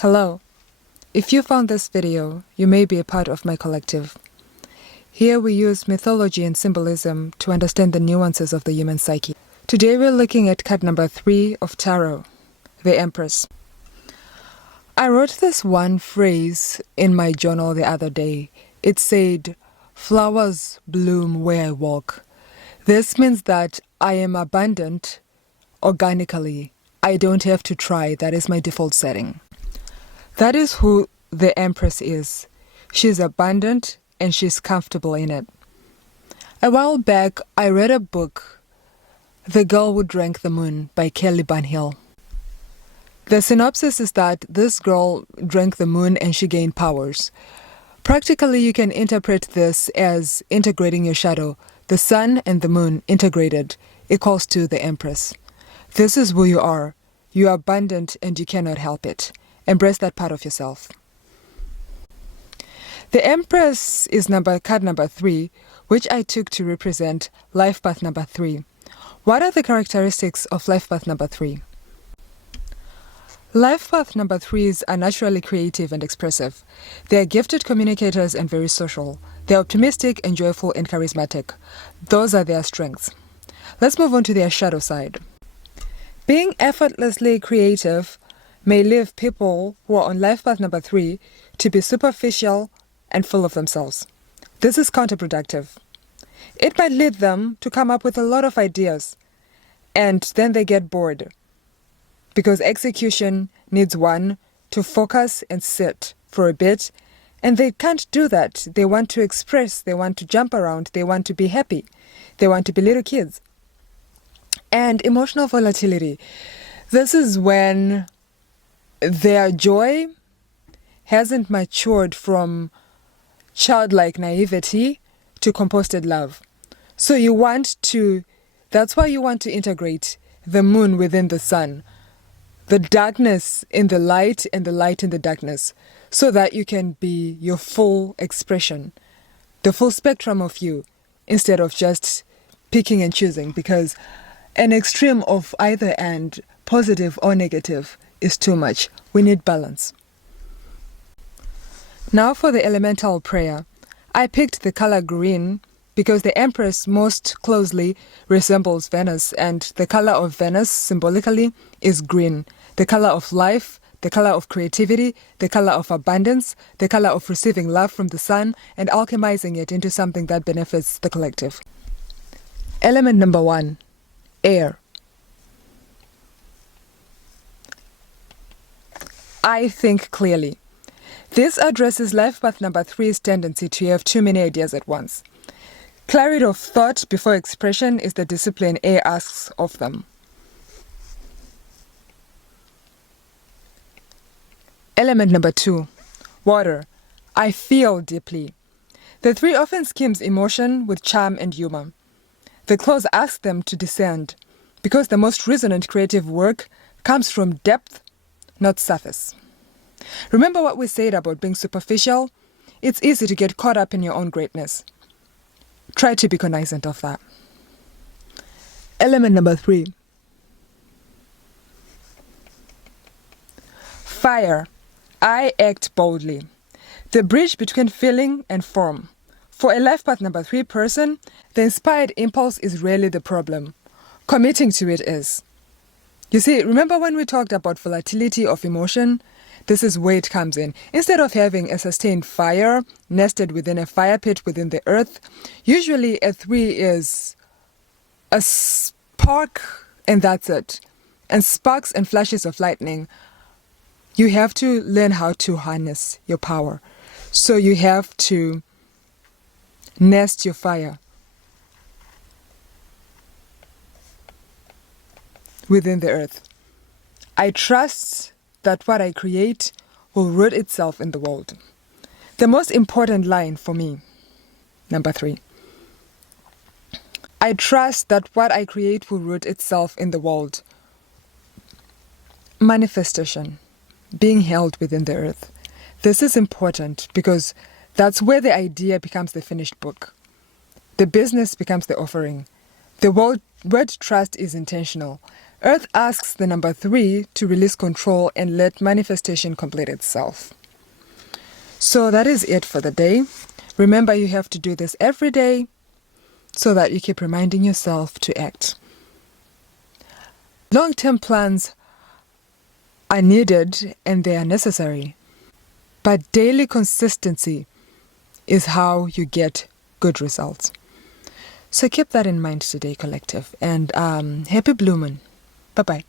Hello. If you found this video, you may be a part of my collective. Here we use mythology and symbolism to understand the nuances of the human psyche. Today we're looking at card number 3 of Tarot, the Empress. I wrote this one phrase in my journal the other day. It said, "Flowers bloom where I walk." This means that I am abundant organically. I don't have to try. That is my default setting. That is who the Empress is. She's abundant and she's comfortable in it. A while back, I read a book, The Girl Who Drank the Moon by Kelly Bunhill. The synopsis is that this girl drank the moon and she gained powers. Practically, you can interpret this as integrating your shadow. The sun and the moon integrated equals to the Empress. This is who you are. You are abundant and you cannot help it. Embrace that part of yourself. The Empress is card number 3, which I took to represent life path number 3. What are the characteristics of life path number 3? Life path number 3s are naturally creative and expressive. They are gifted communicators and very social. They are optimistic and joyful and charismatic. Those are their strengths. Let's move on to their shadow side. Being effortlessly creative may leave people who are on life path number 3 to be superficial and full of themselves. This is counterproductive. It might lead them to come up with a lot of ideas, and then they get bored because execution needs one to focus and sit for a bit, and they can't do that. They want to express, they want to jump around, they want to be happy, they want to be little kids. And emotional volatility. This is when their joy hasn't matured from childlike naivety to composted love. So that's why you want to integrate the moon within the sun, the darkness in the light and the light in the darkness, so that you can be your full expression, the full spectrum of you, instead of just picking and choosing, because an extreme of either end, positive or negative, is too much. We need balance. Now for the elemental prayer. I picked the color green because the Empress most closely resembles Venus, and the color of Venus symbolically is green. The color of life, the color of creativity, the color of abundance, the color of receiving love from the sun and alchemizing it into something that benefits the collective. Element number 1, air. I think clearly. This addresses life path number 3's tendency to have too many ideas at once. Clarity of thought before expression is the discipline air asks of them. Element number 2, water. I feel deeply. The 3 often schemes emotion with charm and humor. The clause asks them to descend, because the most resonant creative work comes from depth, not surface. Remember what we said about being superficial? It's easy to get caught up in your own greatness. Try to be cognizant of that. Element number 3. Fire. I act boldly. The bridge between feeling and form. For a life path number 3 person, the inspired impulse is rarely the problem. Committing to it is. You see, remember when we talked about volatility of emotion? This is where it comes in. Instead of having a sustained fire nested within a fire pit within the earth, usually a 3 is a spark and that's it. And sparks and flashes of lightning, you have to learn how to harness your power. So you have to nest your fire within the earth. I trust that what I create will root itself in the world. The most important line for me, number 3. I trust that what I create will root itself in the world. Manifestation, being held within the earth. This is important because that's where the idea becomes the finished book. The business becomes the offering. The word trust is intentional. Earth asks the number 3 to release control and let manifestation complete itself. So that is it for the day. Remember, you have to do this every day so that you keep reminding yourself to act. Long-term plans are needed and they are necessary, but daily consistency is how you get good results. So keep that in mind today, collective, and happy Blue Moon. Bye-bye.